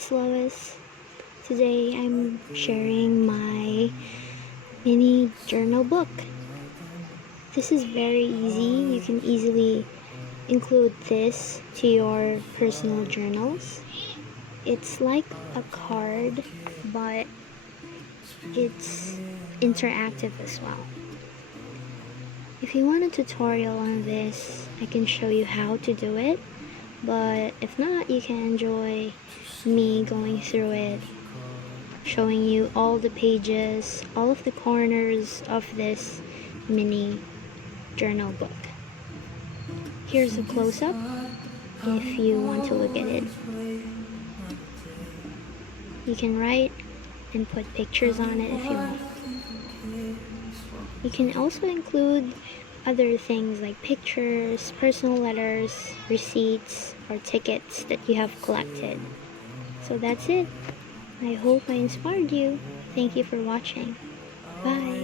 it's Lois. Today I'm sharing my mini journal book. This is very easy. You can easily include this to your personal journals. It's like a card, but it's interactive as well. If you want a tutorial on this, I can show you how to do it, but if not, you can enjoy me going through it, showing you all the pages, all of the corners of this mini journal book. Here's a close-up if you want to look at it. You can write and put pictures on it if you want. You can also include other things like pictures, personal letters, receipts, or tickets that you have collected. So that's it. I hope I inspired you. Thank you for watching. Bye.